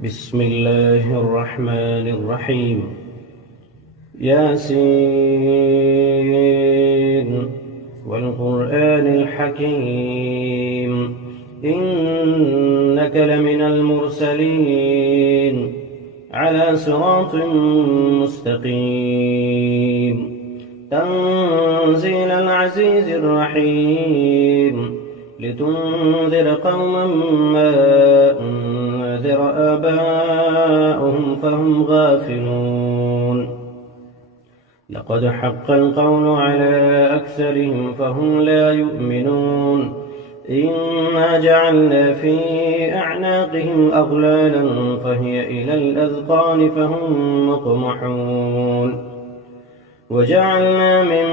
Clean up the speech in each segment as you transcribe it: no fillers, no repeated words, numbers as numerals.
بسم الله الرحمن الرحيم. ياسين والقرآن الحكيم إنك لمن المرسلين على صراط مستقيم تنزيل العزيز الرحيم لتنذر قوما ما أنذر آباؤهم فهم غافلون لقد حق القول على أكثرهم فهم لا يؤمنون إنا جعلنا في أعناقهم أغلالا فهي إلى الأذقان فهم مقمحون وجعلنا من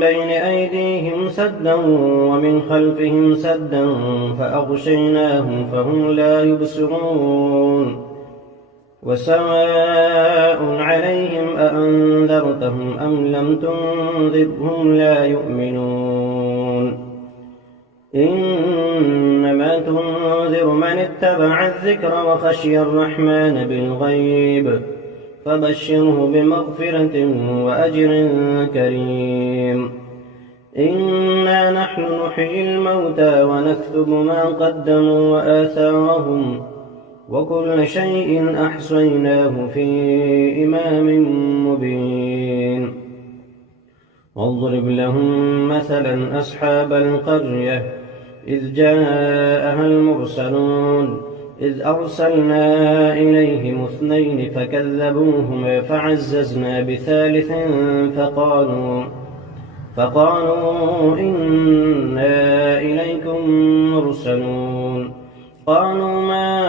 بين أيديهم سدا ومن خلفهم سدا فأغشيناهم فهم لا يبصرون وسواء عليهم أأنذرتهم أم لم تنذرهم لا يؤمنون إنما تنذر من اتبع الذكر وخشي الرحمن بالغيب فبشره بمغفرة وأجر كريم إنا نحن نحيي الموتى ونكتب ما قدموا وآثارهم وكل شيء أحصيناه في إمام مبين واضرب لهم مثلا أصحاب القرية إذ جاءها المرسلون إذ أرسلنا إليهم 2 فكذبوهما فعززنا بثالث فقالوا إنا إليكم مرسلون قالوا ما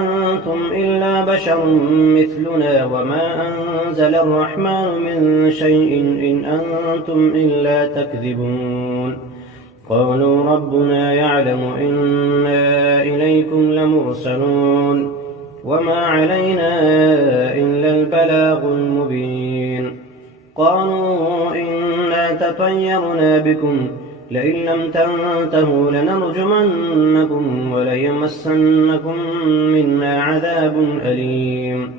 أنتم إلا بشر مثلنا وما أنزل الرحمن من شيء إن أنتم إلا تكذبون قالوا ربنا يعلم إنا إليكم لمرسلون وما علينا إلا البلاغ المبين قالوا إنا تطيرنا بكم لئن لم تنتهوا لنرجمنكم وليمسنكم منا عذاب أليم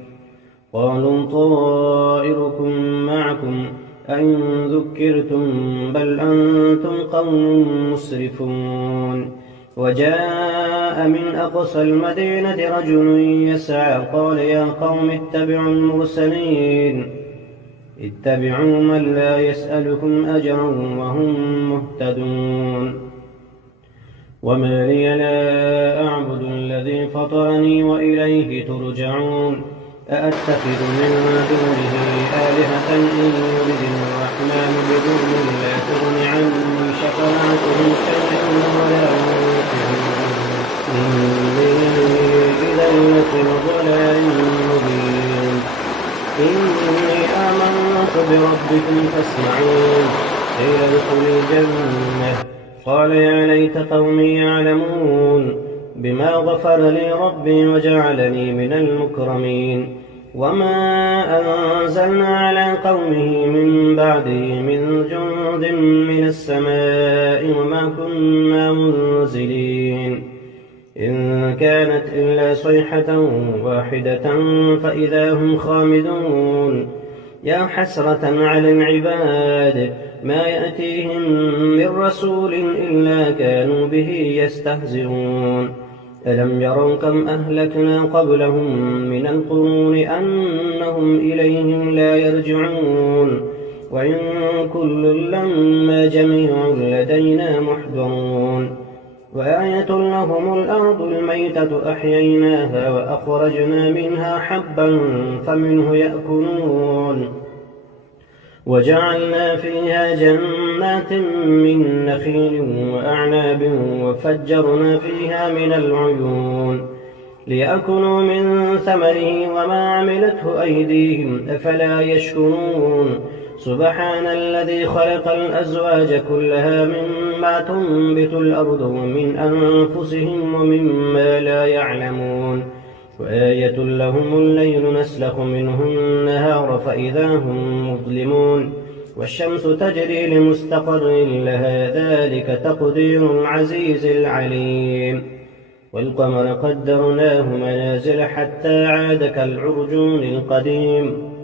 قالوا طائركم معكم أئن ذكرتم بل أنتم قوم مسرفون وجاء من أقصى المدينة رجل يسعى قال يا قوم اتبعوا المرسلين اتبعوا من لا يسألكم أجرا وهم مهتدون وما لي لا أعبد الذي فطرني وإليه ترجعون أأتخذ من دونه آلهة إن يردني الرحمن بضر لا تغن عني شفاعتهم شيئا ولا ينفعون إني إذا لفي ضلال مبين إني آمنت بربكم فاسمعون قيل ادخلوا الجنة قال يا ليت قومي يعلمون بما غفر لي ربي وجعلني من المكرمين وما أنزلنا على قومه من بعده من جند من السماء وما كنا منزلين إن كانت إلا صيحة واحدة فإذا هم خامدون يا حسرة على العباد ما يأتيهم من رسول إلا كانوا به يستهزئون ألم يروا كم أهلكنا قبلهم من القرون أنهم إليهم لا يرجعون وإن كل لما جميع لدينا محضرون وآية لهم الأرض الميتة أحييناها وأخرجنا منها حبا فمنه يأكلون وجعلنا فيها جنات من نخيل وأعناب وفجرنا فيها من العيون ليأكلوا من ثمره وما عملته أيديهم أفلا يشكرون سبحان الذي خلق الأزواج كلها مما تنبت الأرض ومن أنفسهم ومما لا يعلمون وآية لهم الليل نسلخ منه النهار فإذا هم مظلمون والشمس تجري لمستقر لها ذلك تقدير العزيز العليم والقمر قدرناه منازل حتى عاد كالعرجون القديم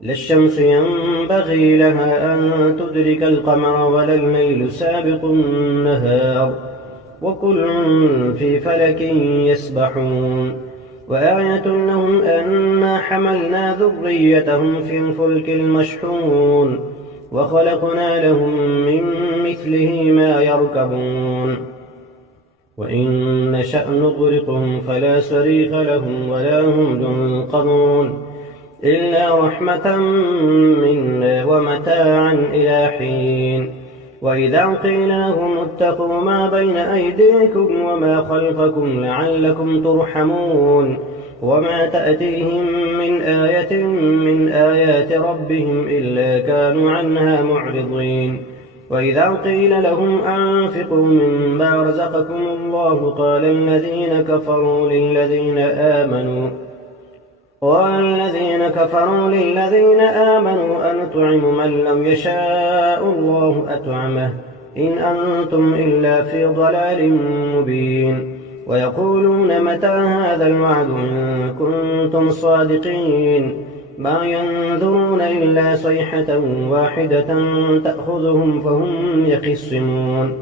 لا الشمس ينبغي لها أن تدرك القمر ولا الليل سابق النهار وكل في فلك يسبحون وآية لهم أنا حملنا ذريتهم في الفلك المشحون وخلقنا لهم من مثله ما يركبون وإن نشأ نغرقهم فلا صريخ لهم ولا هم ينقذون إلا رحمة منا ومتاعا إلى حين وإذا قيل لهم اتقوا ما بين أيديكم وما خلفكم لعلكم ترحمون وما تأتيهم من آية من آيات ربهم إلا كانوا عنها معرضين وإذا قيل لهم أنفقوا مما رزقكم الله قال الذين كفروا للذين آمنوا أنطعم من لم يشاء الله أطعمه إن أنتم إلا في ضلال مبين ويقولون متى هذا الوعد إن كنتم صادقين ما ينظرون إلا صيحة واحدة تأخذهم فهم يخصمون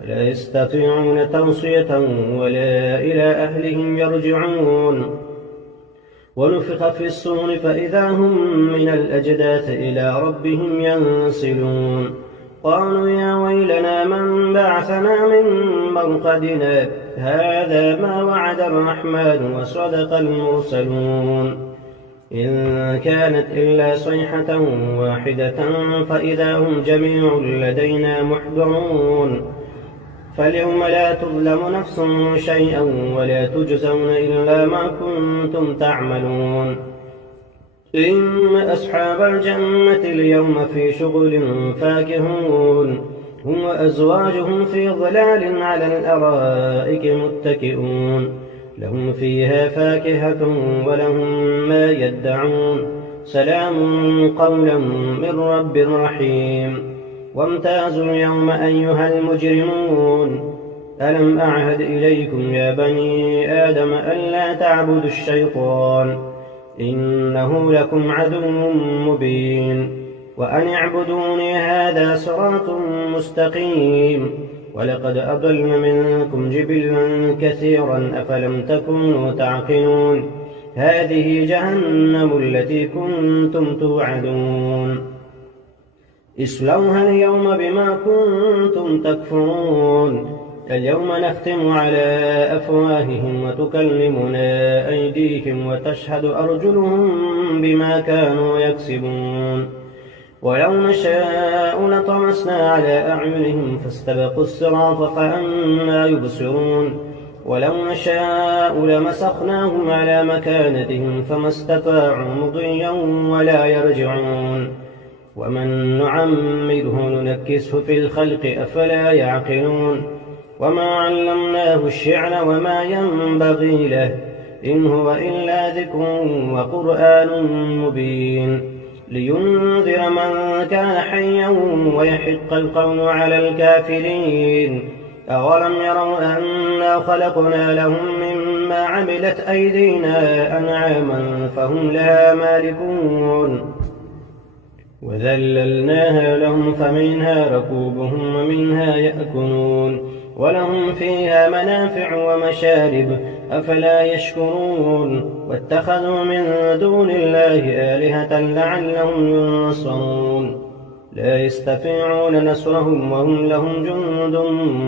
فلا يستطيعون توصية ولا إلى أهلهم يرجعون ونفخ في الصور فإذا هم من الأجداث إلى ربهم ينسلون قالوا يا ويلنا من بعثنا من مرقدنا هذا ما وعد الرحمن وصدق المرسلون إن كانت إلا صيحة واحدة فإذا هم جميع لدينا محضرون فاليوم لا تظلم نفس شيئا ولا تجزون إلا ما كنتم تعملون إن أصحاب الجنة اليوم في شغل فاكهون هم وأزواجهم في ظلال على الأرائك متكئون لهم فيها فاكهة ولهم ما يدعون سلام قولا من رب رحيم وامتازوا اليوم أيها المجرمون ألم أعهد إليكم يا بني آدم ألا تعبدوا الشيطان إنه لكم عدو مبين وأن اعبدوني هذا صراط مستقيم ولقد أضل منكم جبلا كثيرا أفلم تكونوا تعقلون هذه جهنم التي كنتم توعدون اصلوها اليوم بما كنتم تكفرون اليوم نختم على أفواههم وتكلمنا أيديهم وتشهد أرجلهم بما كانوا يكسبون ولو نشاء لطمسنا على أعينهم فاستبقوا الصراط فأنى يبصرون ولو نشاء لمسخناهم على مكانتهم فما استطاعوا مضيا ولا يرجعون ومن نعمره ننكسه في الخلق أفلا يعقلون وما علمناه الشعر وما ينبغي له إن هو إلا ذكر وقرآن مبين لينذر من كان حيا ويحق القول على الكافرين أولم يروا أنا خلقنا لهم مما عملت أيدينا أنعاما فهم لها مالكون وذللناها لهم فمنها ركوبهم ومنها يأكلون ولهم فيها منافع ومشارب أفلا يشكرون واتخذوا من دون الله آلهة لعلهم ينصرون لا يستطيعون نصرهم وهم لهم جند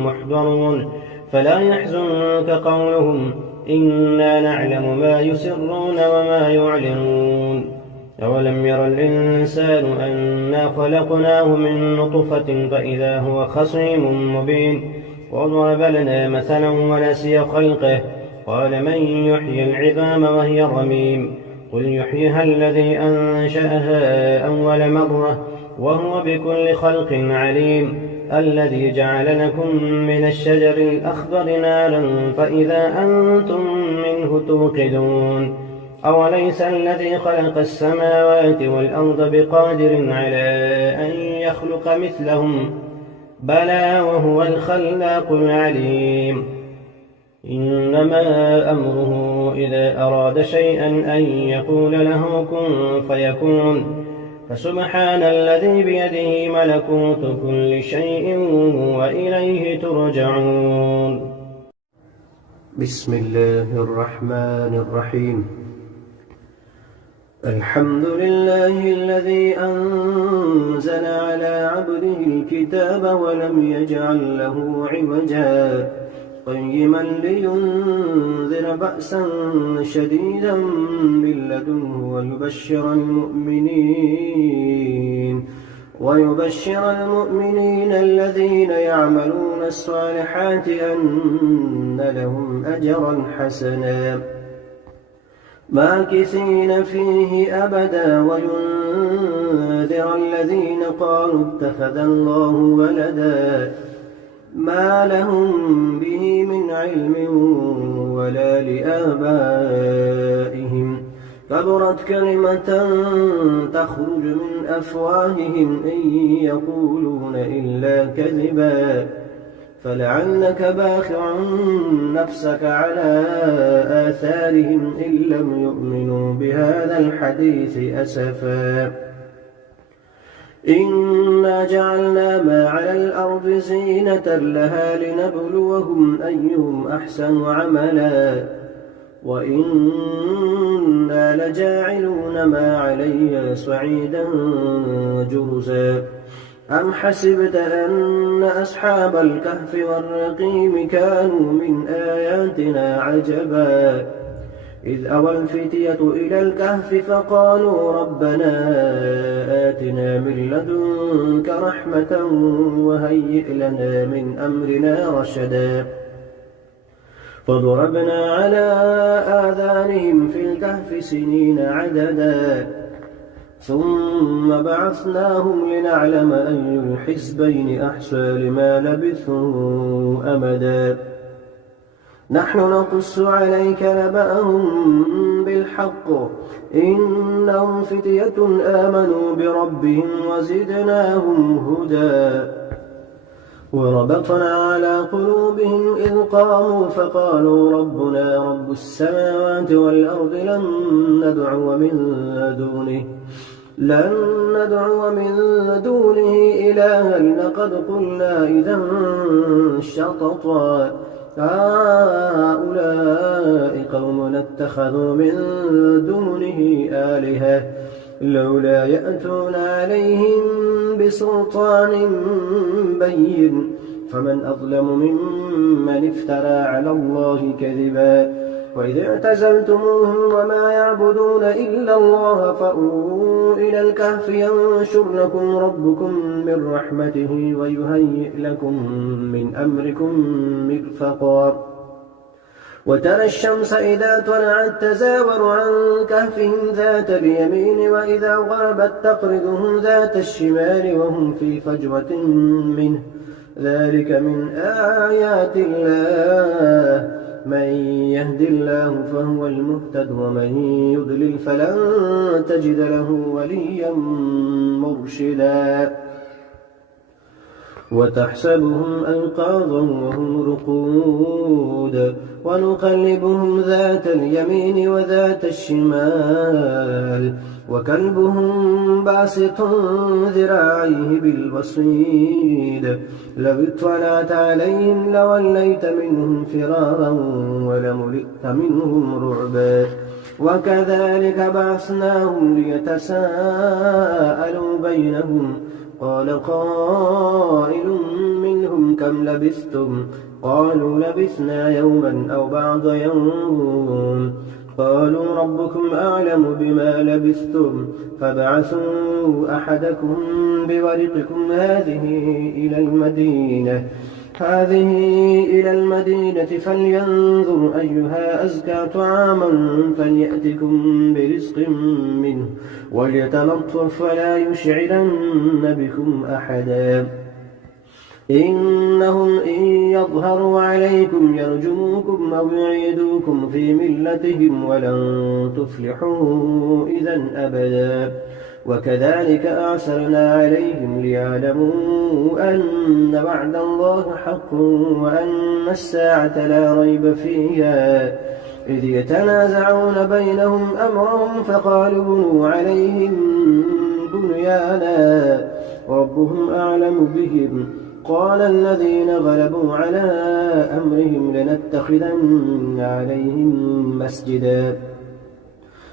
محضرون فلا يحزنك قولهم إنا نعلم ما يسرون وما يعلنون أولم ير الإنسان أنا خلقناه من نطفة فإذا هو خصيم مبين وضرب لنا مثلا ونسي خلقه قال من يحيي العظام وهي رميم قل يحييها الذي أنشأها أول مرة وهو بكل خلق عليم الذي جعل لكم من الشجر الأخضر نارا فإذا أنتم منه توقدون أوليس الذي خلق السماوات والأرض بقادر على أن يخلق مثلهم بلى وهو الخلاق العليم إنما أمره إذا أراد شيئا أن يقول له كن فيكون. فسبحان الذي بيده ملكوت كل شيء وإليه ترجعون. بسم الله الرحمن الرحيم. الحمد لله الذي أنزل على عبده الكتاب ولم يجعل له عوجا قيما لينذر بأسا شديدا من لدنه ويبشر المؤمنين الذين يعملون الصالحات أن لهم أجرا حسنا ماكثين فيه أبدا وينذر الذين قالوا اتخذ الله ولدا ما لهم به من علم ولا لآبائهم كبرت كلمة تخرج من أفواههم إن يقولون إلا كذبا فلعلك باخع نفسك على آثارهم إن لم يؤمنوا بهذا الحديث أسفا إنا جعلنا ما على الأرض زينة لها لنبلوهم أيهم أحسن عملا وإنا لجاعلون ما عليها صعيدا جرزا أم حسبت أن أصحاب الكهف والرقيم كانوا من آياتنا عجبا إذ أوى الفتية إلى الكهف فقالوا ربنا آتنا من لدنك رحمة وهيئ لنا من أمرنا رشدا فضربنا على آذانهم في الكهف سنين عددا ثم بعثناهم لنعلم أي الحزبين أحصى لما لبثوا أمدا نحن نقص عليك نبأهم بالحق إنهم فتية آمنوا بربهم وزدناهم هدى وربطنا على قلوبهم إذ قاموا فقالوا ربنا رب السماوات والأرض لن ندعو من دونه إلها لقد قلنا إذا شططا هؤلاء قومنا اتخذوا من دونه آلهة لولا يأتون عليهم بسلطان بين فمن أظلم ممن افترى على الله كذبا وإذ اعتزلتموهم وما يعبدون إلا الله فأووا إلى الكهف ينشر لكم ربكم من رحمته ويهيئ لكم من أمركم مرفقا وترى الشمس إذا طلعت تزاور عن كهفهم ذات اليمين وإذا غربت تقرضهم ذات الشمال وهم في فجوة منه ذلك من آيات الله من يهد الله فهو المهتد ومن يضلل فلن تجد له وليا مرشدا وتحسبهم أيقاظا وهم رقود ونقلبهم ذات اليمين وذات الشمال وكلبهم باسط ذراعيه بالوصيد لو اطلعت عليهم لوليت منهم فرارا ولملئت منهم رعبا وكذلك بعثناهم ليتساءلوا بينهم قال قائل منهم كم لبثتم قالوا لبثنا يوما أو بعض يوم قالوا ربكم أعلم بما لبثتم فابعثوا أحدكم بورقكم هذه إلى المدينة فلينظر أيها أزكى طعاما فليأتكم برزق منه وليتلطف ولا يشعرن بكم أحدا إنهم إن يظهروا عليكم يرجموكم أو يعيدوكم في ملتهم ولن تفلحوا إذا أبدا. وكذلك أعثرنا عليهم ليعلموا أن وعد الله حق وأن الساعة لا ريب فيها، إذ يتنازعون بينهم أمرهم فقالوا بنوا عليهم بنيانا ربهم أعلم بهم. قال الذين غلبوا على أمرهم لنتخذن عليهم مسجدا.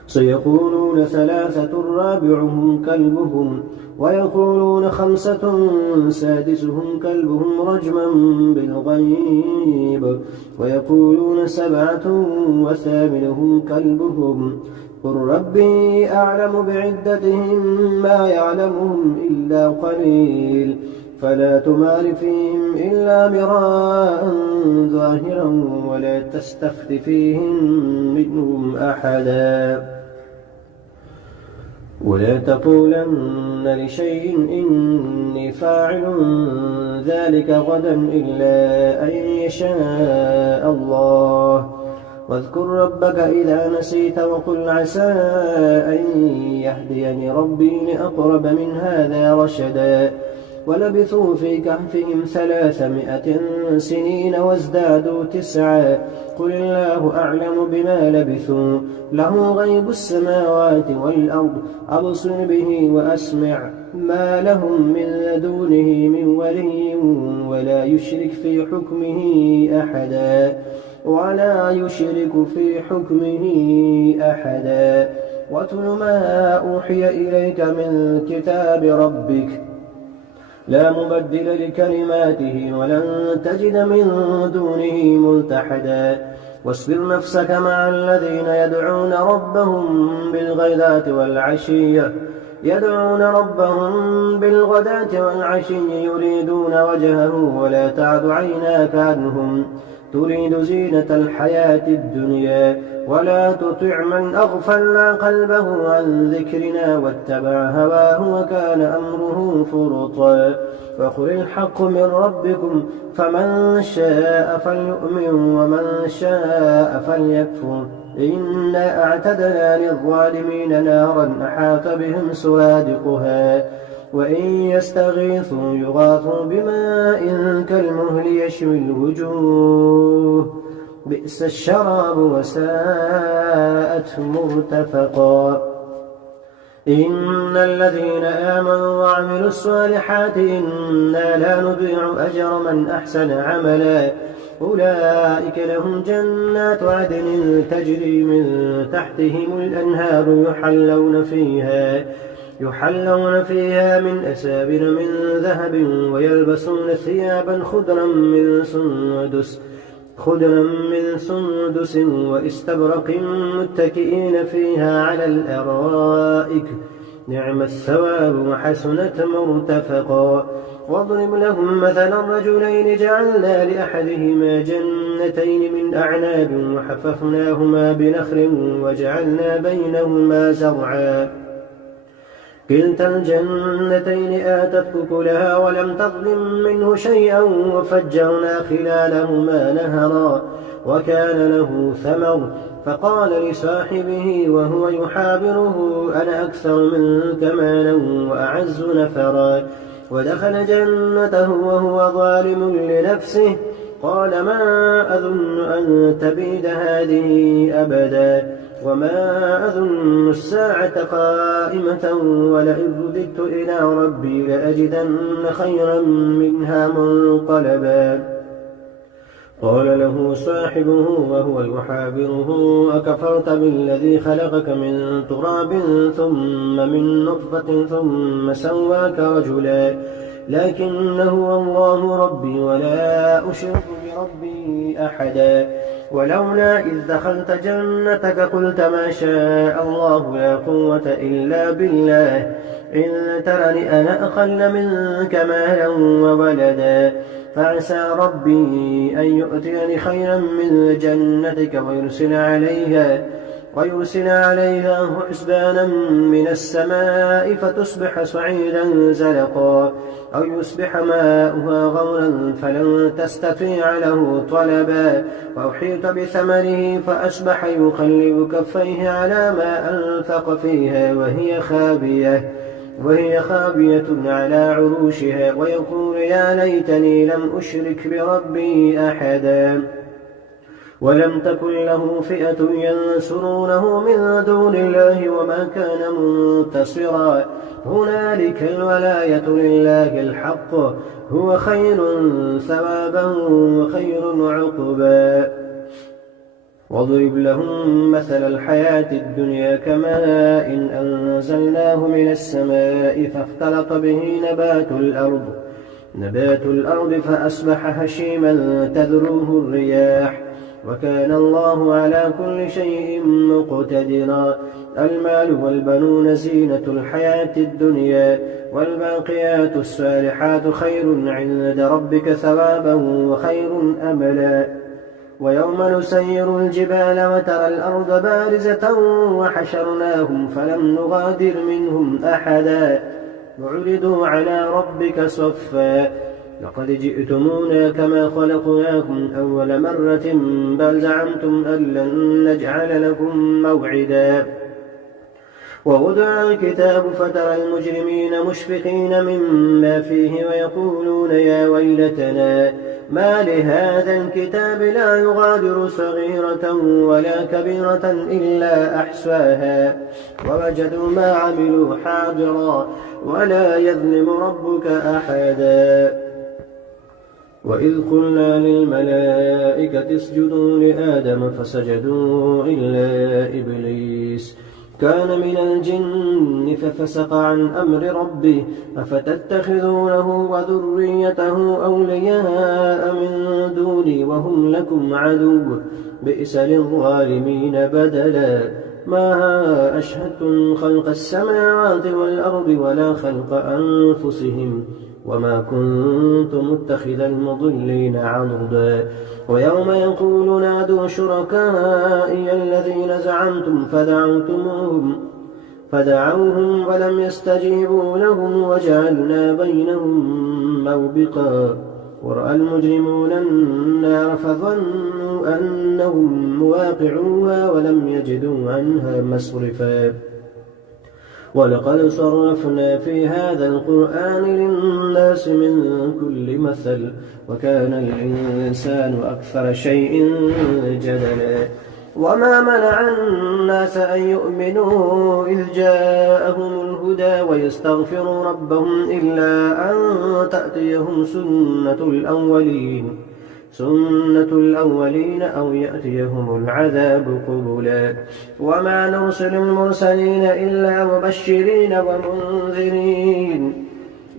سيقولون 3 رابعهم كلبهم ويقولون 5 سادسهم كلبهم رجما بالغيب ويقولون 7 وثامنهم كلبهم قل ربي أعلم بعدتهم ما يعلمهم إلا قليل فلا تمار فيهم إلا مراء ظاهرا ولا تستفت فيهم منهم أحدا. ولا تقولن لشيء إني فاعل ذلك غدا إلا أن يشاء الله. واذكر ربك إذا نسيت وقل عسى أن يهديني ربي لأقرب من هذا رشدا. ولبثوا في كهفهم 300 سنين وازدادوا 9 قل الله أعلم بما لبثوا له غيب السماوات والأرض أبصر به وأسمع ما لهم من دونه من ولي ولا يشرك في حكمه أحدا. واتل ما أوحي إليك من كتاب ربك لا مبدل لكلماته ولن تجد من دونه ملتحدا. واصبر نفسك مع الذين يدعون ربهم بالغداة والعشي يريدون وجهه ولا تعد عيناك عنهم تريد زينة الحياة الدنيا. ولا تطع من أغفلنا قلبه عن ذكرنا واتبع هواه وكان أمره فرطا. فقل الحق من ربكم فمن شاء فليؤمن ومن شاء فليكفر إنا أعتدنا للظالمين نارا أحاط بهم سرادقها وإن يستغيثوا يغاثوا بماء كالمهل يشوي الوجوه بئس الشراب وساءت مرتفقا. إن الذين آمنوا وعملوا الصالحات إنا لا نضيع أجر من أحسن عملا أولئك لهم جنات عدن تجري من تحتهم الأنهار يحلون فيها من أسابر من ذهب ويلبسون ثيابا خضرا من سندس واستبرق متكئين فيها على الأرائك نعم الثواب وحسنت مرتفقا. واضرب لهم مثلا رجلين جعلنا لأحدهما جنتين من أعناب وحففناهما بنخل وجعلنا بينهما زرعا كلتا الجنتين آتت أكلها ولم تظلم منه شيئا وفجرنا خلالهما نهرا وكان له ثمر فقال لصاحبه وهو يحاوره أنا أكثر منك مالا وأعز نفرا ودخل جنته وهو ظالم لنفسه قال ما أظن أن تبيد هذه أبدا وما أظن الساعة قائمة ولئن رددت إلى ربي لأجدن خيرا منها منقلبا. قال له صاحبه وهو يحاوره أكفرت بالذي خلقك من تراب ثم من نطفة ثم سواك رجلا لكن هو الله ربي ولا أشرك بربي أحدا. ولولا إذ دخلت جنتك قلت ما شاء الله لا قوة إلا بالله إن ترني أنا أقل منك مالا وولدا فعسى ربي أن يؤتيني خيرا من جنتك ويرسل عليها حسبانا من السماء فتصبح صعيدا زلقا أو يصبح ماؤها غورا فلن تستطيع له طلبا وأحيط بثمره فأصبح يقلب كفيه على ما أنفق فيها وهي خاوية على عروشها ويقول يا ليتني لم أشرك بربي أحدا ولم تكن له فئة ينصرونه من دون الله وما كان منتصرا هنالك الولاية لله الحق هو خير ثوابا وخير عقبا واضرب لهم مثل الحياة الدنيا كماء إن أنزلناه من السماء فاختلط به نبات الأرض فأصبح هشيما تذروه الرياح وكان الله على كل شيء مقتدرا المال والبنون زينة الحياة الدنيا والباقيات الصالحات خير عند ربك ثوابا وخير أملا ويوم نسير الجبال وترى الأرض بارزة وحشرناهم فلم نغادر منهم أحدا وعرضوا على ربك صفا لقد جئتمونا كما خلقناكم أول مرة بل زعمتم أن لن نجعل لكم موعدا ووضع الكتاب فترى المجرمين مشفقين مما فيه ويقولون يا ويلتنا ما لهذا الكتاب لا يغادر صغيرة ولا كبيرة إلا أحصاها ووجدوا ما عملوا حاضرا ولا يظلم ربك أحدا وإذ قلنا للملائكة اسجدوا لآدم فسجدوا إلا إبليس كان من الجن ففسق عن أمر ربه أفتتخذونه وذريته أولياء من دوني وهم لكم عدو بئس للظالمين بدلا ما أشهدتم خلق السماوات والأرض ولا خلق أنفسهم وما كنت متخذ المضلين عضدا ويوم يقول نادوا شركائي الذين زعمتم فدعوهم ولم يستجيبوا لهم وجعلنا بينهم موبقا ورأى المجرمون النار فظنوا أنهم مواقعوها ولم يجدوا عنها مصرفا ولقد صرفنا في هذا القرآن للناس من كل مثل وكان الإنسان أكثر شيء جدلا وما منع الناس أن يؤمنوا إذ جاءهم الهدى ويستغفروا ربهم إلا أن تأتيهم سنة الأولين أو يأتيهم العذاب قبلا وما نرسل المرسلين إلا مبشرين ومنذرين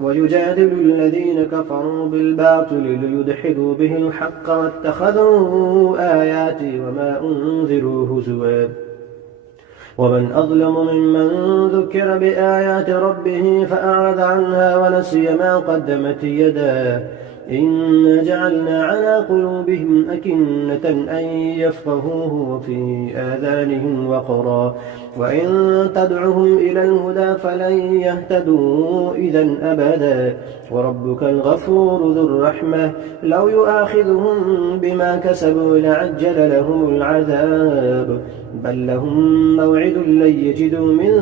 ويجادل الذين كفروا بالباطل ليدحضوا به الحق واتخذوا آياتي وما أنذروا هزوا ومن أظلم ممن ذكر بآيات ربه فأعرض عنها ونسي ما قدمت يداه إنا جعلنا على قلوبهم أكنة أن يفقهوه وفي آذانهم وقرا وإن تدعهم إلى الهدى فلن يهتدوا إذا أبدا وربك الغفور ذو الرحمة لو يؤاخذهم بما كسبوا لعجل لهم العذاب بل لهم موعد لن يجدوا من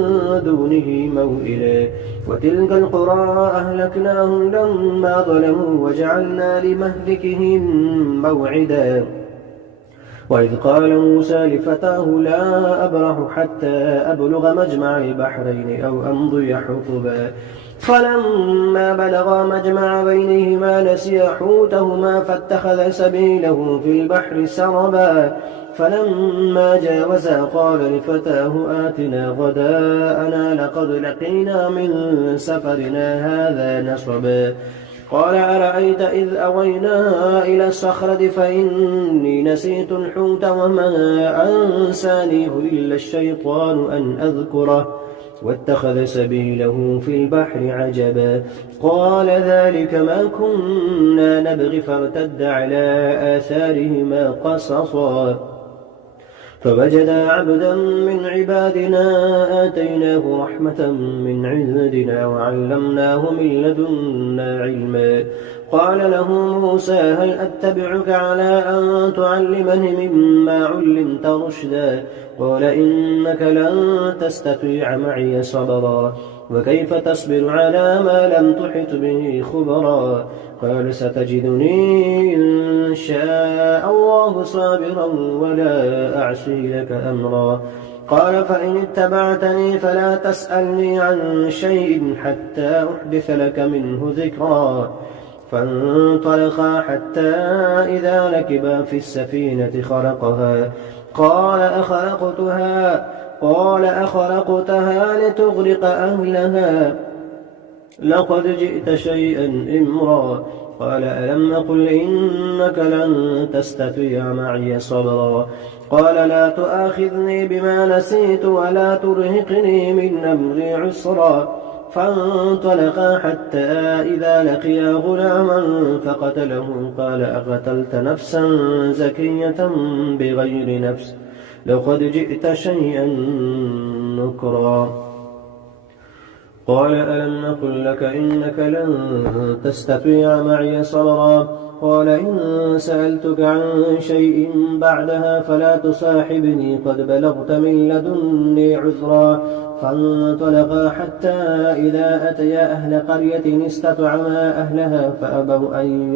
دونه موئلا وتلك القرى أهلكناهم لما ظلموا وجعلنا لمهلكهم موعدا وإذ قال موسى لفتاه لا أبرح حتى أبلغ مجمع البحرين أو أمضي حقبا فلما بلغا مجمع بينهما نسيا حوتهما فاتخذ سبيله في البحر سربا فلما جاوزا قال لفتاه آتنا غداءنا لقد لقينا من سفرنا هذا نصبا قال أرأيت إذ أوينا إلى الصخرة فإني نسيت الحوت وما أنسانيه إلا الشيطان أن أذكره واتخذ سبيله في البحر عجبا قال ذلك ما كنا نبغي فارتد على آثارهما قصصا فوجدا عبدا من عبادنا آتيناه رحمة من عندنا وعلمناه من لدنا علما. قال له موسى هل أتبعك على أن تعلمني مما علمت رشدا؟ قال إنك لن تستطيع معي صبرا وكيف تصبر على ما لم تحط به خبرا؟ قال ستجدني إن شاء الله صابرا ولا أعصي لك أمرا. قال فإن اتبعتني فلا تسألني عن شيء حتى أحدث لك منه ذكرا. فانطلقا حتى إذا ركبا في السفينة خرقها قال أخرقتها لتغرق أهلها لقد جئت شيئا إمرا. قال ألم أقل إنك لن تستطيع معي صبرا؟ قال لا تؤاخذني بما نسيت ولا ترهقني من أمري عسرا. فانطلقا حتى إذا لقيا غلاما فقتله قال أقتلت نفسا زكية بغير نفس لقد جئت شيئا نكرا. قال ألم نقل لك إنك لن تستطيع معي صبرا؟ قال إن سألتك عن شيء بعدها فلا تصاحبني قد بلغت من لدني عذرا. فانطلقا حتى إذا أتيا أهل قرية استطعما أهلها فأبوا أن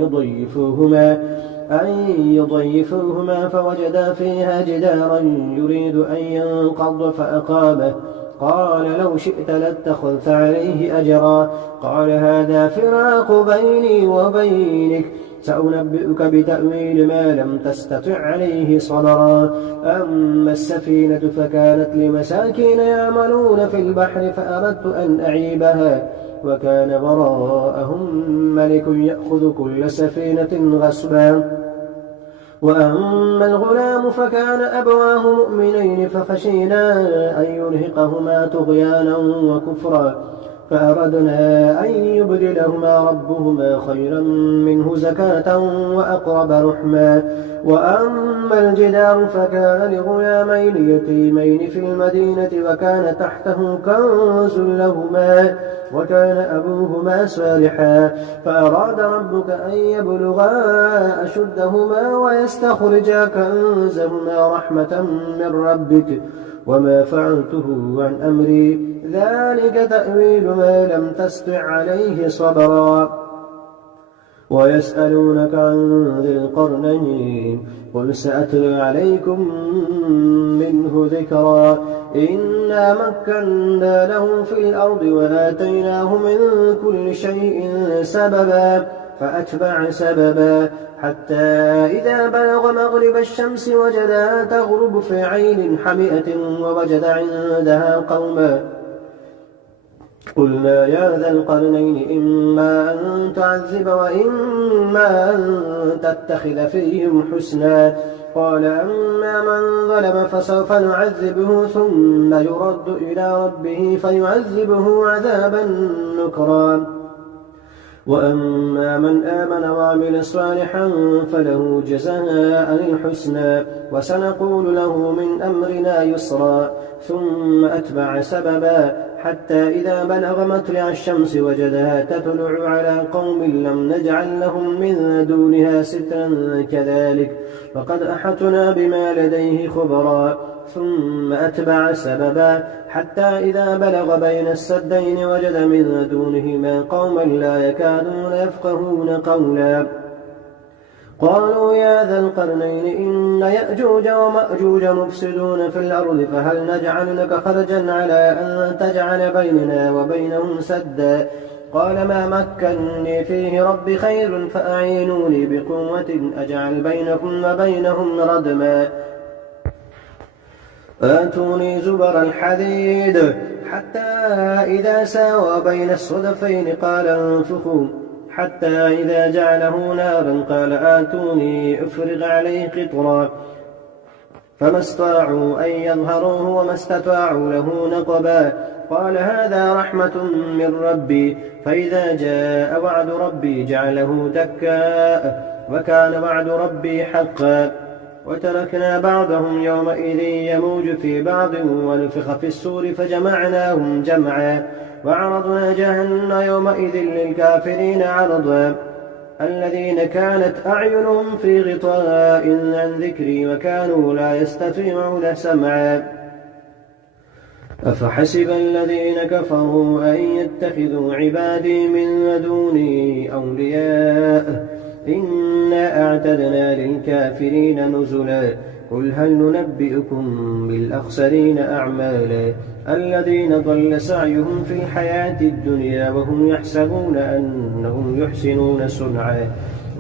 يضيفوهما فوجدا فيها جدارا يريد أن ينقض فأقامه. قال لو شئت لاتخذت عليه أجرا. قال هذا فراق بيني وبينك سأنبئك بتأويل ما لم تستطع عليه صبرا. أما السفينة فكانت لمساكين يعملون في البحر فأردت أن أعيبها وكان وراءهم ملك يأخذ كل سفينة غصبا. وأما الغلام فكان أبواه مؤمنين فخشينا أن يرهقهما طغيانا وكفرا فأردنا أن يبدلهما ربهما خيرا منه زكاة وأقرب رحما. وأما الجدار فكان لغلامين يتيمين في المدينة وكان تحته كنز لهما وكان أبوهما صالحا فأراد ربك أن يبلغا أشدهما ويستخرجا كنزهما رحمة من ربك وما فعلته عن أمري ذلك تأويل ما لم تستطع عليه صبرا. ويسألونك عن ذي القرنين قل سأتلو عليكم منه ذكرا. إنا مكنا له في الأرض وآتيناه من كل شيء سببا فأتبع سببا حتى إذا بلغ مغرب الشمس وجدها تغرب في عين حمئة ووجد عندها قوما. قلنا يا ذا القرنين إما أن تعذب وإما أن تتخذ فيهم حسنا. قال أما من ظلم فسوف نعذبه ثم يرد إلى ربه فيعذبه عذابا نكرا. وأما من آمن وعمل صالحا فله جزاء الحسنى وسنقول له من أمرنا يسرا. ثم أتبع سببا حتى إذا بلغ مطلع الشمس وجدها تطلع على قوم لم نجعل لهم من دونها سترا كذلك فقد أحطنا بما لديه خبرا. ثم أتبع سببا حتى إذا بلغ بين السدين وجد من دونهما قوما لا يكادون يفقهون قولا. قالوا يا ذا القرنين إن يأجوج ومأجوج مفسدون في الأرض فهل نجعل لك خرجا على أن تجعل بيننا وبينهم سدا؟ قال ما مكنني فيه ربي خير فأعينوني بقوة أجعل بينكم وبينهم ردما. آتوني زبر الحديد حتى إذا ساوى بين الصدفين قال انفخوا حتى إذا جعله نارا قال آتوني أفرغ عليه قطرا فما استطاعوا أن يظهروه وما استطاعوا له نقبا. قال هذا رحمة من ربي فإذا جاء وعد ربي جعله دكاء وكان وعد ربي حقا. وتركنا بعضهم يومئذ يموج في بعض ونفخ في السور فجمعناهم جمعا وعرضنا جهنم يومئذ للكافرين عرضا الذين كانت أعينهم في غطاء عن ذكري وكانوا لا يستطيعون سمعا أفحسب الذين كفروا أن يتخذوا عبادي من دوني أولياء إنا أعتدنا للكافرين نزلا قل هل ننبئكم بالأخسرين أعمالا الذين ضل سعيهم في الحياة الدنيا وهم يحسبون أنهم يحسنون صنعا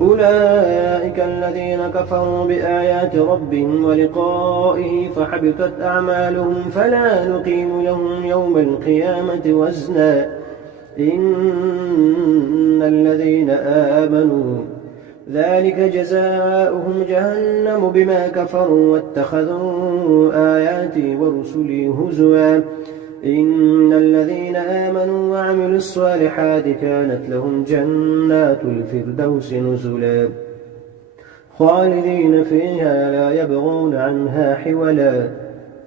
أولئك الذين كفروا بآيات ربهم ولقائه فحبطت أعمالهم فلا نقيم لهم يوم القيامة وزنا إن الذين آمنوا ذلك جزاؤهم جهنم بما كفروا واتخذوا آياتي ورسلي هزوا إن الذين آمنوا وعملوا الصالحات كانت لهم جنات الفردوس نزلا خالدين فيها لا يبغون عنها حولا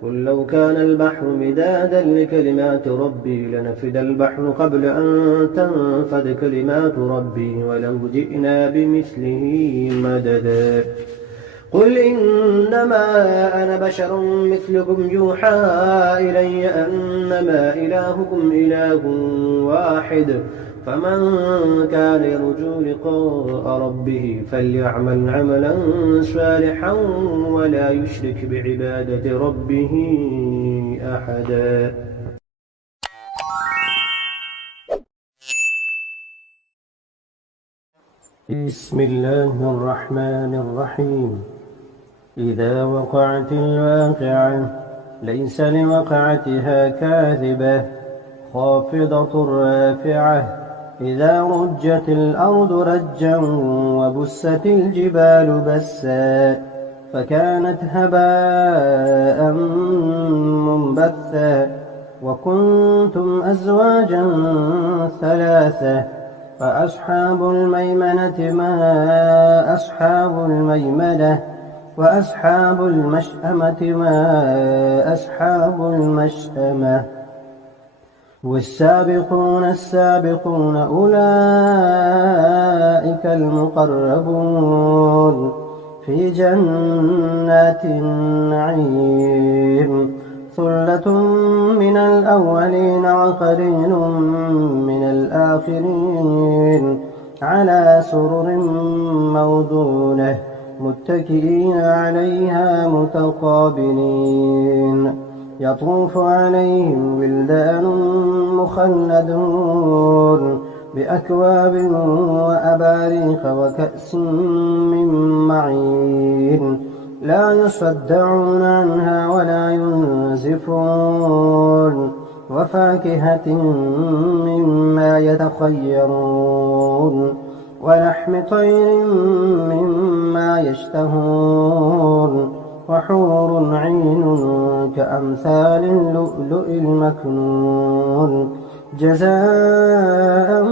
قل لو كان البحر مدادا لكلمات ربي لنفد البحر قبل أن تنفد كلمات ربي ولو جئنا بمثله مددا قل إنما أنا بشر مثلكم يوحى إلي أنما إلهكم إله واحد فمن كان يرجو لقاء ربه فليعمل عملا صالحا ولا يشرك بعبادة ربه أحدا. بسم الله الرحمن الرحيم. إذا وقعت الواقعة ليس لوقعتها كاذبة خافضة رافعة إذا رجت الأرض رجا وبست الجبال بسا فكانت هباء منبثا وكنتم أزواجا ثلاثة فأصحاب الميمنة ما أصحاب الميمنة وأصحاب المشأمة ما أصحاب المشأمة والسابقون السابقون أولئك المقربون في جنات النعيم ثلة من الأولين وقليل من الآخرين على سرر موضونة متكئين عليها متقابلين يطوف عليهم ولدان مخلدون بأكواب وأباريق وكأس من معين لا يصدعون عنها ولا ينزفون وفاكهة مما يتخيرون ولحم طير مما يشتهون وحور عين كأمثال اللؤلؤ المكنون جزاء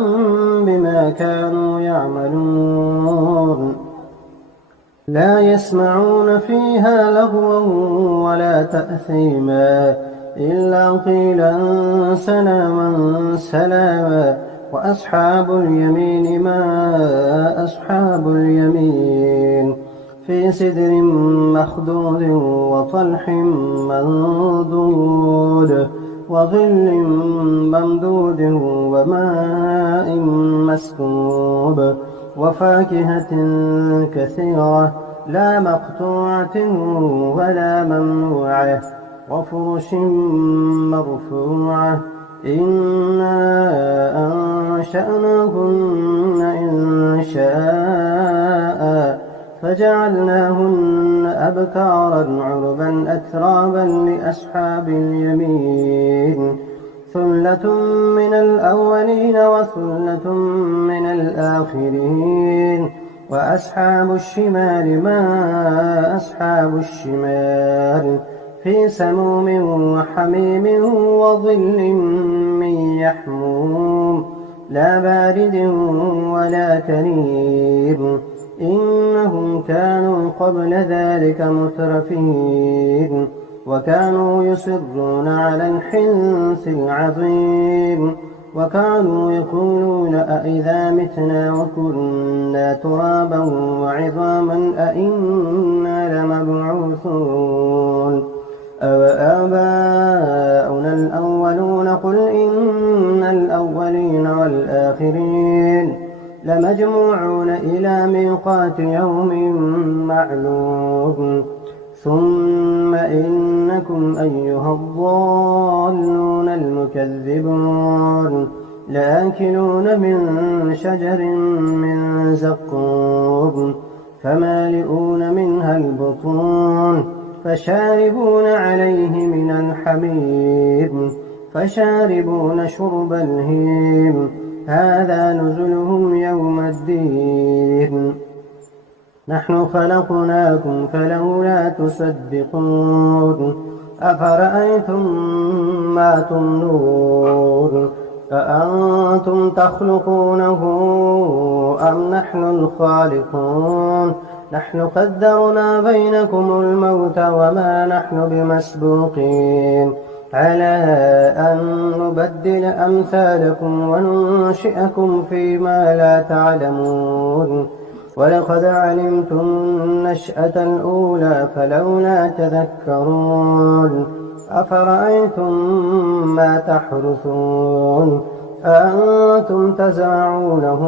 بما كانوا يعملون لا يسمعون فيها لغوا ولا تأثيما إلا قيلا سلاما سلاما وأصحاب اليمين ما أصحاب اليمين في سدر مخضود وطلح منضود وظل ممدود وماء مسكوب وفاكهة كثيرة لا مقطوعة ولا ممنوعة وفرش مرفوعة إنا أنشأناهن إن شاء فجعلناهن أبكارا عربا أترابا لأصحاب اليمين ثلة من الأولين وثلة من الآخرين وأصحاب الشمال ما أصحاب الشمال في سموم وحميم وظل من يحموم لا بارد ولا كريم إنهم كانوا قبل ذلك مترفين وكانوا يصرون على الحنث العظيم وكانوا يقولون أإذا متنا وكنا ترابا وعظاما أإنا لمبعوثون أو آباؤنا الأولون قل إن الأولين والآخرين لمجموعون إلى ميقات يوم معلوم ثم إنكم أيها الضالون المكذبون لآكلون من شجر من زقوم فمالئون منها البطون فشاربون عليه من الحميم فشاربون شرب الهيم هذا نزلهم يوم الدين نحن خلقناكم فلولا تصدقون أفرأيتم ما تمنون أأنتم تخلقونه أم نحن الخالقون نحن قدرنا بينكم الموت وما نحن بمسبوقين على أن نبدل أمثالكم وننشئكم فيما لا تعلمون ولقد علمتم النشأة الأولى فلولا تذكرون أفرأيتم ما تحرثون أأنتم تزرعونه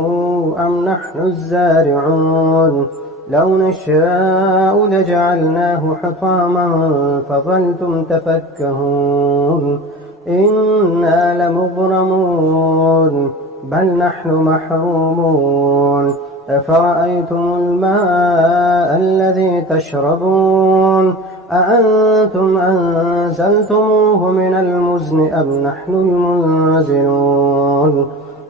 أم نحن الزارعون لو نشاء لجعلناه حطاما فظلتم تفكهون إنا لمغرمون بل نحن محرومون أفرأيتم الماء الذي تشربون أأنتم أنزلتموه من المزن أم نحن المنزلون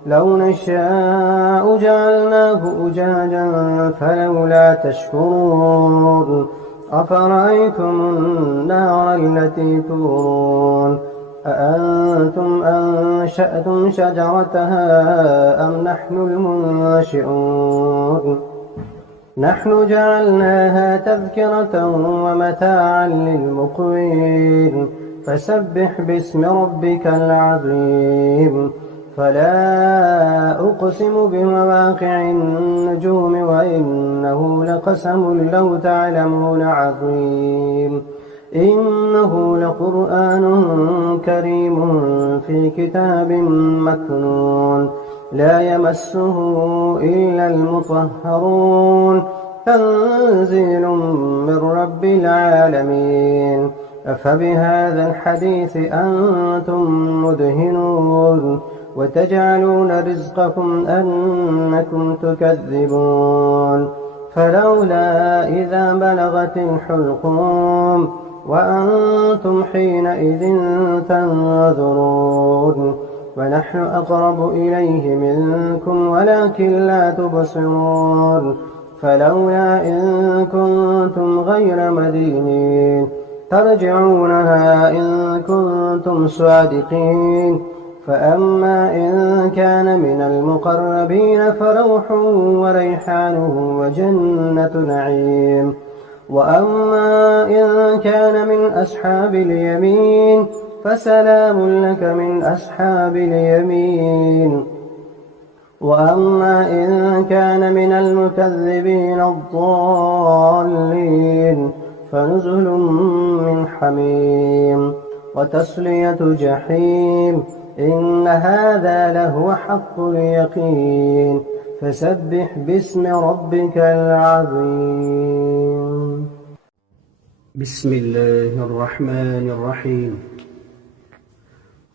لو نشاء جعلناه أجاجا فلولا تشكرون أفرأيتم النار التي تورون أأنتم أنشأتم شجرتها أم نحن المنشئون نحن جعلناها تذكرة ومتاعا للمقوين فسبح باسم ربك العظيم فلا أقسم بمواقع النجوم وإنه لقسم لو تعلمون عظيم إنه لقرآن كريم في كتاب مكنون لا يمسه إلا المطهرون تنزيل من رب العالمين أفبهذا الحديث أنتم مدهنون وتجعلون رزقكم أنكم تكذبون فلولا إذا بلغت الحلقوم وأنتم حينئذ تنظرون ونحن أقرب إليه منكم ولكن لا تبصرون فلولا إن كنتم غير مدينين ترجعونها إن كنتم صادقين فأما إن كان من المقربين فروح وريحان وجنة نعيم وأما إن كان من أصحاب اليمين فسلام لك من أصحاب اليمين وأما إن كان من المكذبين الضالين فنزل من حميم وتصلية جحيم إن هذا لهو حق اليقين فسبح باسم ربك العظيم بسم الله الرحمن الرحيم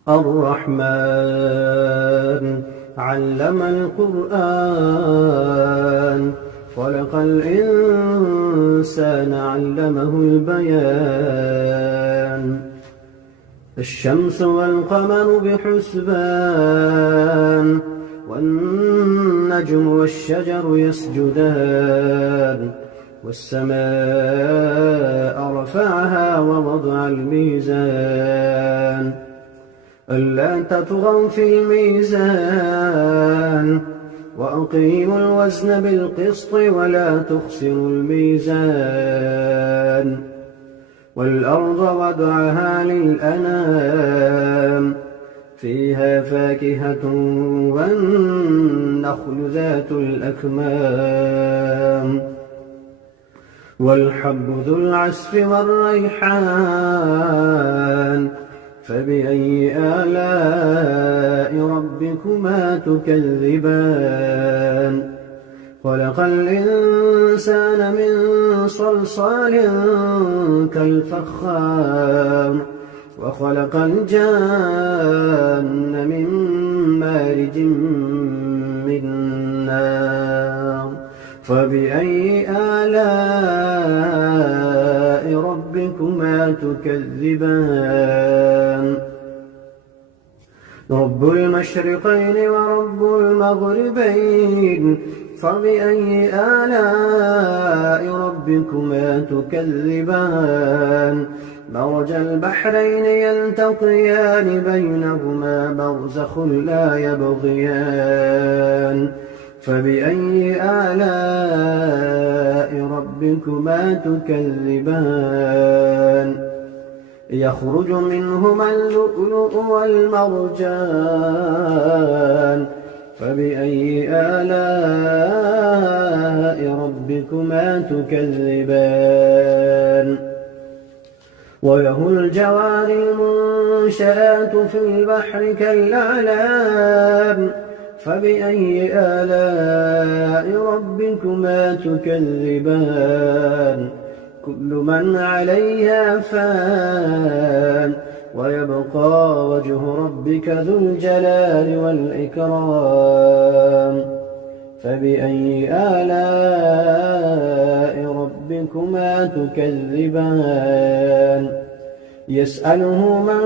الرحمن علم القرآن خلق الإنسان علمه البيان الشمس والقمر بحسبان والنجم والشجر يسجدان والسماء رفعها ووضع الميزان ألا تطغوا في الميزان وأقيموا الوزن بالقسط ولا تخسروا الميزان والأرض وضعها للأنام فيها فاكهة والنخل ذات الأكمام والحب ذو العصف والريحان فبأي آلاء ربكما تكذبان خلق الإنسان من صلصال كالفخار وخلق الجان من مارج من نار فبأي آلاء ربكما تكذبان رب المشرقين ورب المغربين فبأي آلاء ربكما تكذبان مرج البحرين يلتقيان بينهما برزخ لا يبغيان فبأي آلاء ربكما تكذبان يخرج منهما اللؤلؤ والمرجان فبأي آلاء ربكما تكذبان وله الجوار المنشآت في البحر كالأعلام فبأي آلاء ربكما تكذبان كل من عليها فان ويبقى وجه ربك ذو الجلال والإكرام فبأي آلاء ربكما تكذبان يسأله من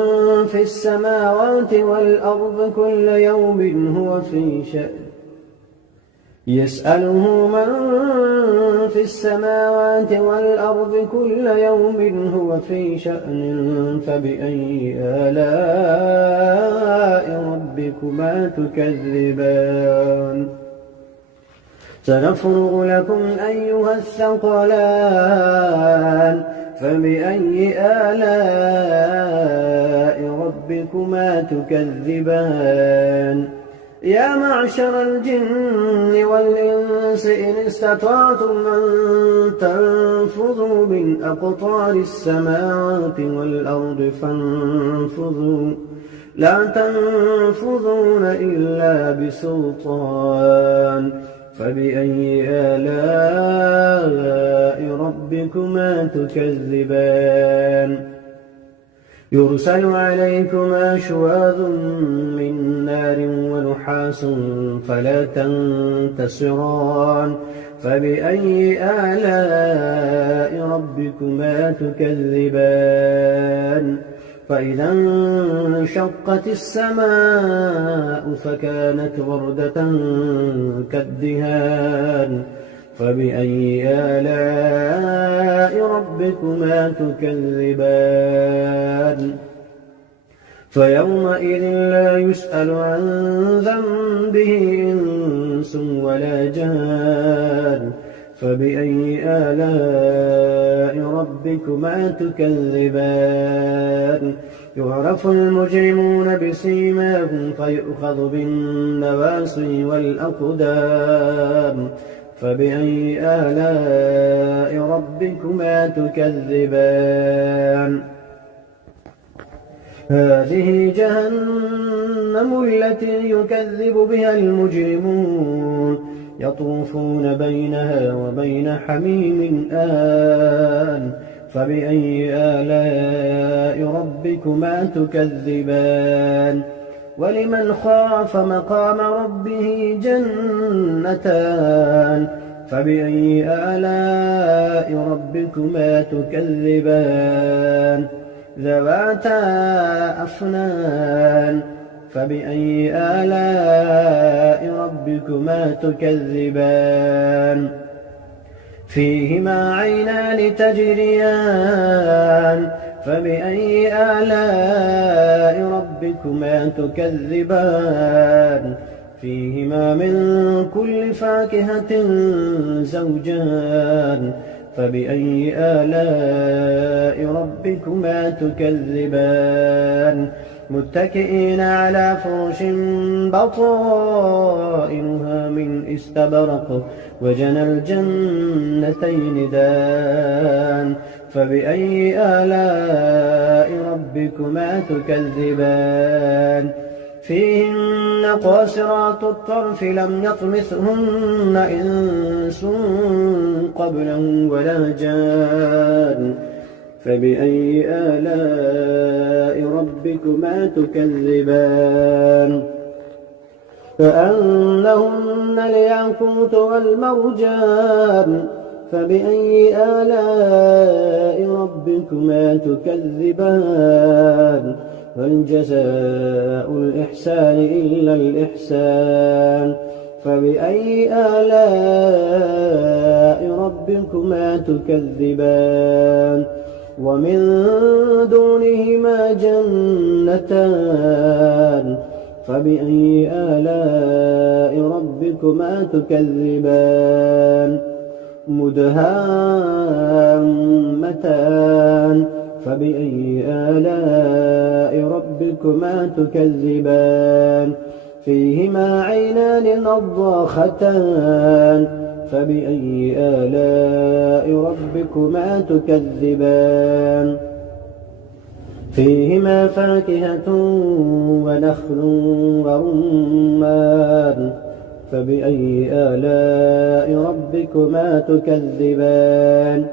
في السماوات والأرض كل يوم هو في شأن يسأله من في السماوات والأرض كل يوم هو في شأن فبأي آلاء ربكما تكذبان سنفرغ لكم أيها الثقلان فبأي آلاء ربكما تكذبان يا معشر الجن والإنس إن استطعتم أن تنفذوا من أقطار السماوات والأرض فانفذوا لا تنفذون إلا بسلطان فبأي آلاء ربكما تكذبان يرسل عليكما شواظ من نار ونحاس فلا تنتصران فبأي آلاء ربكما تكذبان فإذا انشقت السماء فكانت وردة كالدهان فبأي آلاء ربكما تكذبان فيومئذ لا يسأل عن ذنبه إنس ولا جان فبأي آلاء ربكما تكذبان يعرف المجرمون بسيماهم فيؤخذ بالنواصي والأقدام فبأي آلاء ربكما تكذبان هذه جهنم التي يكذب بها المجرمون يطوفون بينها وبين حميم آن فبأي آلاء ربكما تكذبان ولمن خاف مقام ربه جنتان فبأي آلاء ربكما تكذبان ذواتا أفنان فبأي آلاء ربكما تكذبان فيهما عينان تجريان فبأي آلاء ربكما تكذبان فيهما من كل فاكهة زوجان فبأي آلاء ربكما تكذبان متكئين على فرش بطائنها من استبرق وجنى الجنتين دان فبأي آلاء ربكما تكذبان فيهن قاصرات الطرف لم يطمثهن إنس قبلهم ولا جان فبأي آلاء ربكما تكذبان كأنهن الياقوت والمرجان فبأي آلاء ربكما تكذبان هل جزاء الإحسان إلا الإحسان فبأي آلاء ربكما تكذبان ومن دونهما جنتان فبأي آلاء ربكما تكذبان مدهامتان فبأي آلاء ربكما تكذبان فيهما عينان نضاختان فبأي آلاء ربكما تكذبان فيهما فاكهة ونخل ورمان فبأي آلاء ربكما تكذبان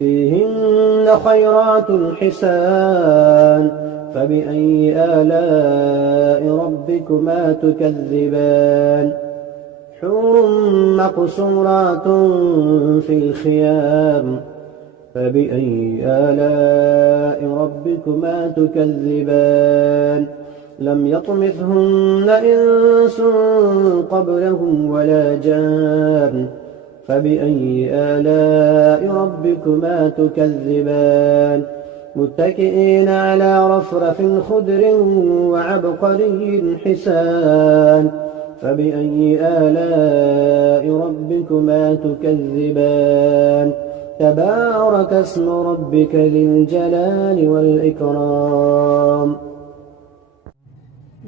فيهن خيرات حسان فبأي آلاء ربكما تكذبان حور مقصورات في الخيام فبأي آلاء ربكما تكذبان لم يطمثهن إنس قبلهم ولا جان فبأي آلاء ربكما تكذبان متكئين على رفرف خضر وعبقري حسان فبأي آلاء ربكما تكذبان تبارك اسم ربك ذي الجلال والإكرام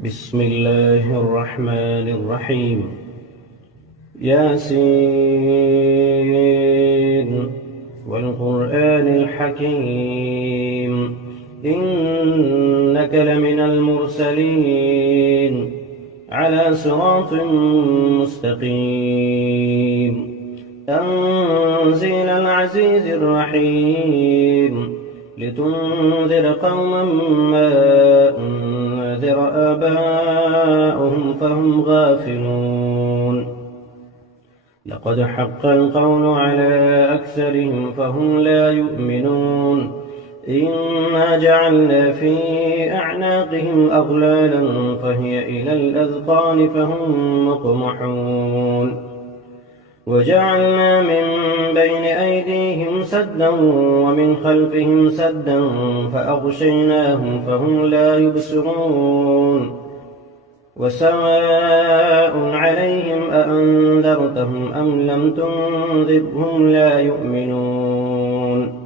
بسم الله الرحمن الرحيم ياسين والقرآن الحكيم إنك لمن المرسلين على صراط مستقيم تنزيل العزيز الرحيم لتنذر قوما ما أنذر آباؤهم فهم غافلون لقد حق القول على أكثرهم فهم لا يؤمنون إنا جعلنا في أعناقهم أغلالا فهي إلى الأذقان فهم مقمحون وجعلنا من بين أيديهم سدا ومن خلفهم سدا فأغشيناهم فهم لا يبصرون وسواء عليهم أأنذرتهم أم لم تنذرهم لا يؤمنون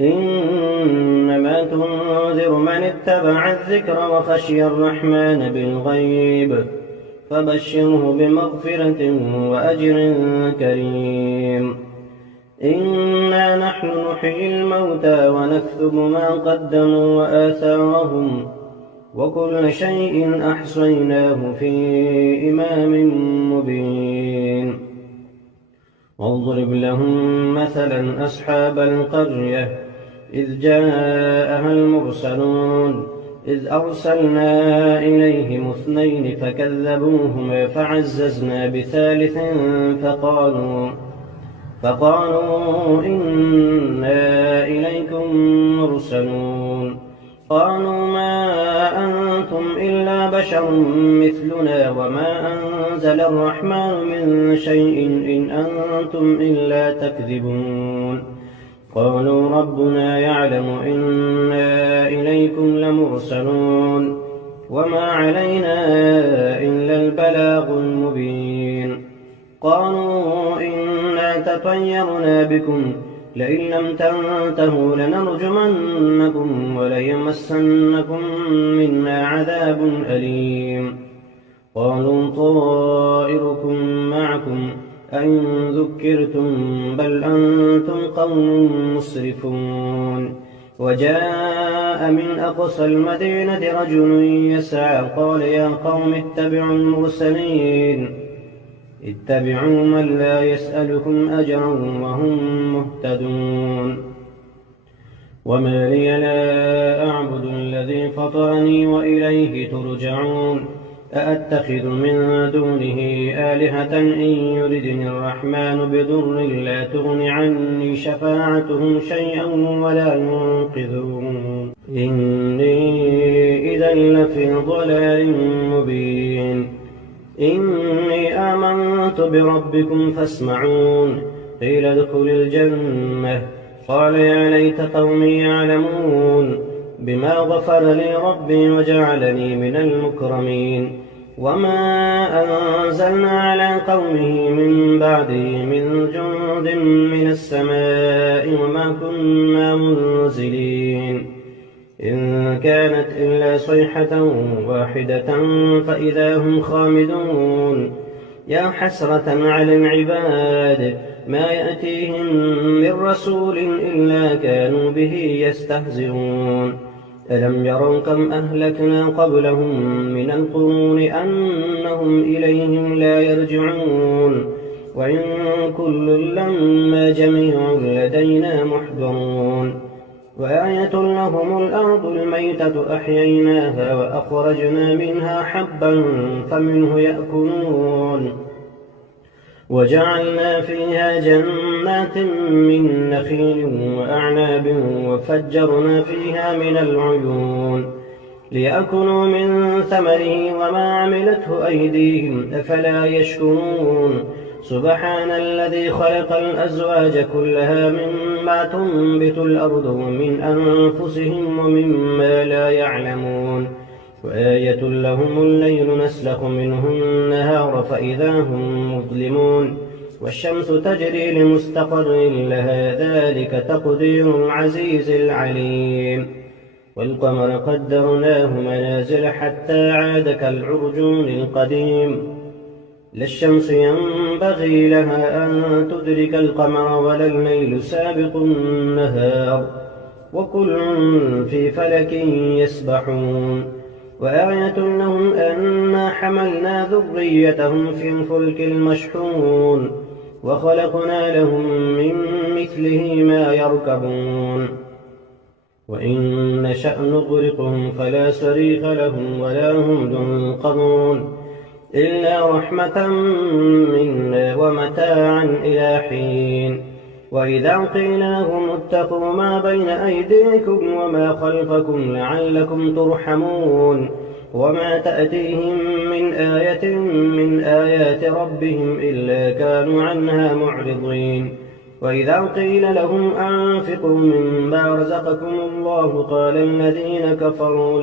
إنما تنذر من اتبع الذكر وخشي الرحمن بالغيب فبشره بمغفرة وأجر كريم إنا نحن نحيي الموتى ونكتب ما قدموا وآثارهم وكل شيء أحصيناه في إمام مبين واضرب لهم مثلا أصحاب القرية إذ جاءها المرسلون إذ أرسلنا إليهم اثنين فكذبوهما فعززنا بثالث فقالوا إنا إليكم مرسلون قالوا ما أنتم إلا بشر مثلنا وما أنزل الرحمن من شيء إن أنتم إلا تكذبون قالوا ربنا يعلم إنا إليكم لمرسلون وما علينا إلا البلاغ المبين. قالوا إنا تطيرنا بكم لئن لم تنتهوا لنرجمنكم وليمسنكم منا عذاب أليم. قالوا طائركم معكم أئن ذكرتم بل أنتم قوم مسرفون. وجاء من أقصى المدينة رجل يسعى قال يا قوم اتبعوا المرسلين اتبعوا من لا يسألكم أجرا وهم مهتدون. وما لي لا أعبد الذي فطرني وإليه ترجعون. أأتخذ من دونه آلهة إن يردني الرحمن بضر لا تغن عني شفاعتهم شيئا ولا ينقذون. إني إذا لفي ضلال مبين. إني آمنت بربكم فاسمعون. قيل ادخل الجنة قال يا ليت قومي يعلمون بما غفر لي ربي وجعلني من المكرمين. وما أنزلنا على قومه من بعده من جند من السماء وما كنا منزلين. إن كانت إلا صيحة واحدة فإذا هم خامدون. يا حسرة على العباد ما يأتيهم من رسول إلا كانوا به يستهزئون. ألم يروا كم أهلكنا قبلهم من القرون أنهم إليهم لا يرجعون. وإن كل لما جميع لدينا محضرون. وآية لهم الأرض الميتة أحييناها وأخرجنا منها حبا فمنه يأكلون. وجعلنا فيها جنات من نخيل وأعناب وفجرنا فيها من العيون ليأكلوا من ثمره وما عملته أيديهم أفلا يشكرون. سبحان الذي خلق الأزواج كلها مما تنبت الأرض ومن أنفسهم ومما لا يعلمون. وآية لهم الليل نسلخ منه النهار فإذا هم مظلمون. والشمس تجري لمستقر لها ذلك تقدير العزيز العليم. والقمر قدرناه منازل حتى عاد كالعرجون القديم. لا الشمس ينبغي لها أن تدرك القمر ولا الليل سابق النهار وكل في فلك يسبحون. وآية لهم أنا حملنا ذريتهم في الفلك المشحون وخلقنا لهم من مثله ما يركبون. وإن نشأ نغرقهم فلا صريخ لهم ولا هم ينقذون إلا رحمة منا ومتاعا إلى حين. وإذا قيل لهم اتقوا ما بين أيديكم وما خلفكم لعلكم ترحمون. وما تأتيهم من آية من آيات ربهم إلا كانوا عنها معرضين. وإذا قيل لهم أنفقوا مما رزقكم الله قال الذين كفروا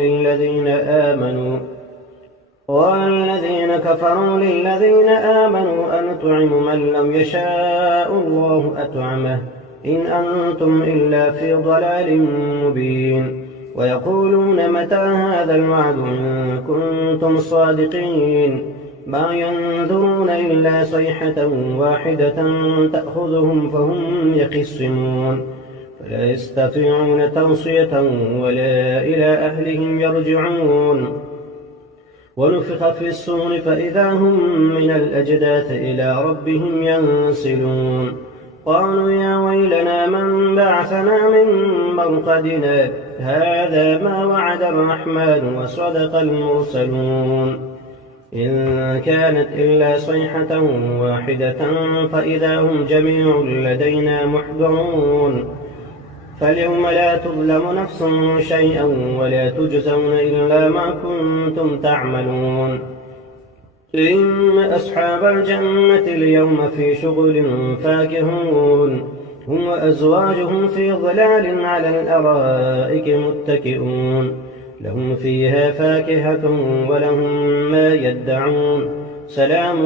للذين آمنوا أنطعم من لم يشاء الله أطعمه إن أنتم إلا في ضلال مبين. ويقولون متى هذا الوعد إن كنتم صادقين. ما ينظرون إلا صيحة واحدة تأخذهم فهم يخصمون فلا يستطيعون توصية ولا إلى أهلهم يرجعون. ونفخ في الصور فإذا هم من الأجداث إلى ربهم ينسلون. قالوا يا ويلنا من بعثنا من مرقدنا هذا ما وعد الرحمن وصدق المرسلون. إن كانت إلا صيحة واحدة فإذا هم جميع لدينا محضرون. فاليوم لا تظلم نفس شيئا ولا تجزون إلا ما كنتم تعملون. إن أصحاب الجنة اليوم في شغل فاكهون هم وأزواجهم في ظلال على الأرائك متكئون. لهم فيها فاكهة ولهم ما يدعون سلام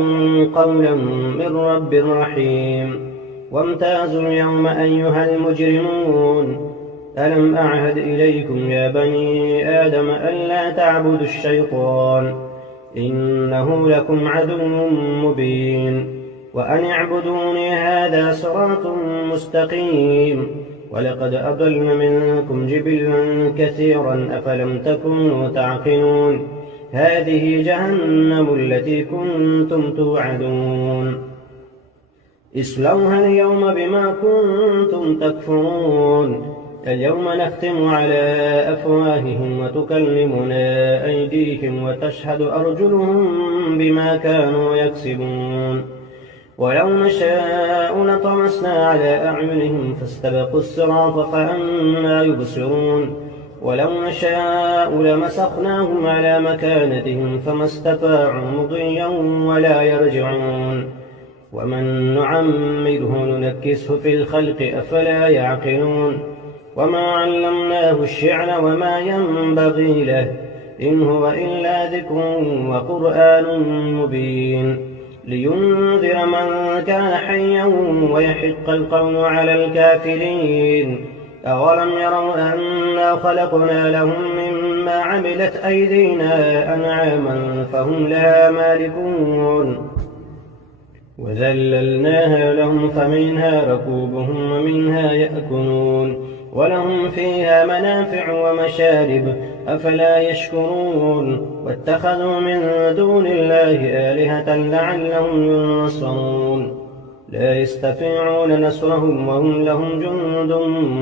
قولا من رب رحيم وامتازوا اليوم أيها المجرمون ألم أعهد إليكم يا بني آدم ألا تعبدوا الشيطان إنه لكم عدو مبين وأن اعبدوني هذا صراط مستقيم ولقد أضل منكم جبلا كثيرا أفلم تكونوا تعقلون هذه جهنم التي كنتم توعدون اصلوها اليوم بما كنتم تكفرون اليوم نختم على أفواههم وتكلمنا أيديهم وتشهد أرجلهم بما كانوا يكسبون ولو نشاء لطمسنا على أعينهم فاستبقوا الصراط فأنى يبصرون ولو نشاء لمسخناهم على مكانتهم فما استطاعوا مضيا ولا يرجعون ومن نعمره ننكسه في الخلق أفلا يعقلون وما علمناه الشعر وما ينبغي له إن هو إلا ذكر وقرآن مبين لينذر من كان حيا ويحق القول على الكافرين أولم يروا أنا خلقنا لهم مما عملت أيدينا أنعاما فهم لها مالكون وذللناها لهم فمنها ركوبهم ومنها يأكلون ولهم فيها منافع ومشارب أفلا يشكرون واتخذوا من دون الله آلهة لعلهم ينصرون لا يستطيعون نصرهم وهم لهم جند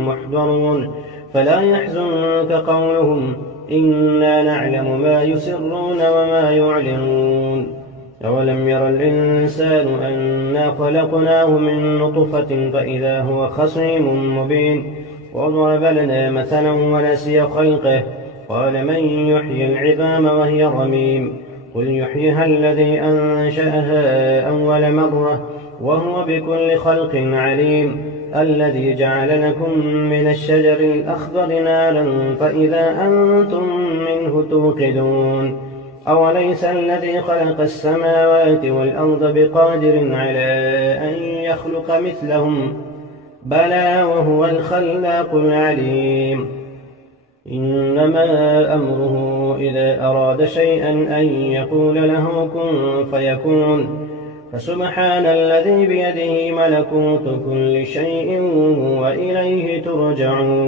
محضرون فلا يحزنك قولهم إنا نعلم ما يسرون وما يعلنون أولم ير الإنسان أنا خلقناه من نطفة فإذا هو خصيم مبين وضرب لنا مثلا ونسي خلقه قال من يحيي العظام وهي رميم قل يحييها الذي أنشأها أول مرة وهو بكل خلق عليم الذي جعل لكم من الشجر الأخضر نارا فإذا أنتم منه توقدون أوليس الذي خلق السماوات والأرض بقادر على أن يخلق مثلهم بلى وهو الخلاق العليم إنما أمره إذا أراد شيئا أن يقول له كن فيكون فسبحان الذي بيده ملكوت كل شيء وإليه ترجعون